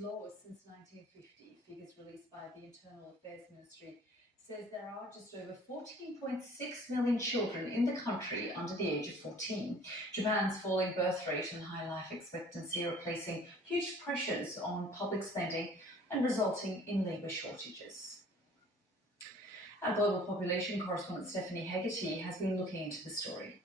lowest since 1950. Figures released by the Internal Affairs Ministry says there are just over 14.6 million children in the country under the age of 14. Japan's falling birth rate and high life expectancy are placing huge pressures on public spending and resulting in labour shortages. Our global population correspondent Stephanie Hegarty has been looking into the story.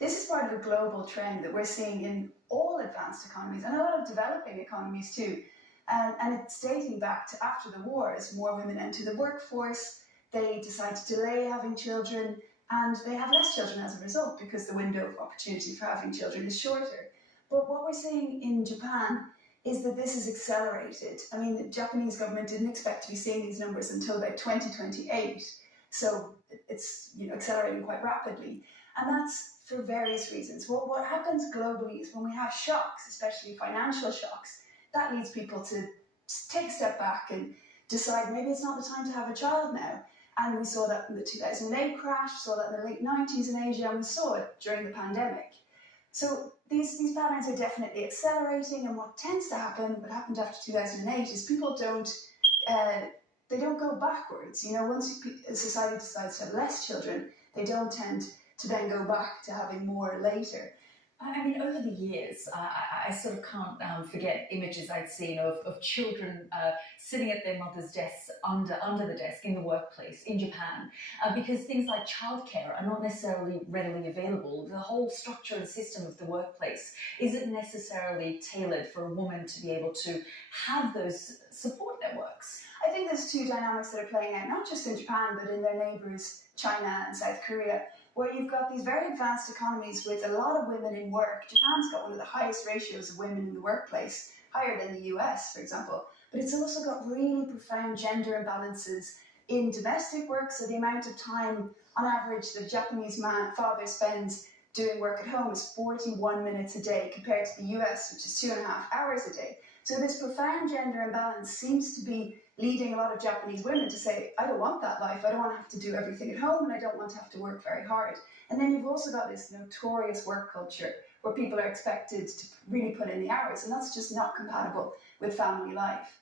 This is part of a global trend that we're seeing in all advanced economies and a lot of developing economies too. And it's dating back to after the war. As more women enter the workforce, they decide to delay having children, and they have less children as a result because the window of opportunity for having children is shorter. But what we're seeing in Japan is that this is accelerated. I mean, the Japanese government didn't expect to be seeing these numbers until about 2028. So it's accelerating quite rapidly. And that's for various reasons. Well, what happens globally is when we have shocks, especially financial shocks, that leads people to take a step back and decide maybe it's not the time to have a child now. And we saw that in the 2008 crash, saw that in the late 90s in Asia, and we saw it during the pandemic. So these patterns are definitely accelerating, and what tends to happen, what happened after 2008, is people don't go backwards. Once a society decides to have less children, they don't tend to then go back to having more later. I mean, over the years, I sort of can't forget images I'd seen of children sitting at their mother's desks under the desk in the workplace in Japan, because things like childcare are not necessarily readily available. The whole structure and system of the workplace isn't necessarily tailored for a woman to be able to have those support networks. I think there's two dynamics that are playing out, not just in Japan, but in their neighbours, China and South Korea, where you've got these very advanced economies with a lot of women in work. Japan's got one of the highest ratios of women in the workplace, higher than the US, for example. But it's also got really profound gender imbalances in domestic work. So the amount of time, on average, the Japanese father spends doing work at home is 41 minutes a day compared to the US, which is 2.5 hours a day. So this profound gender imbalance seems to be leading a lot of Japanese women to say, I don't want that life. I don't want to have to do everything at home, and I don't want to have to work very hard. And then you've also got this notorious work culture where people are expected to really put in the hours, and that's just not compatible with family life.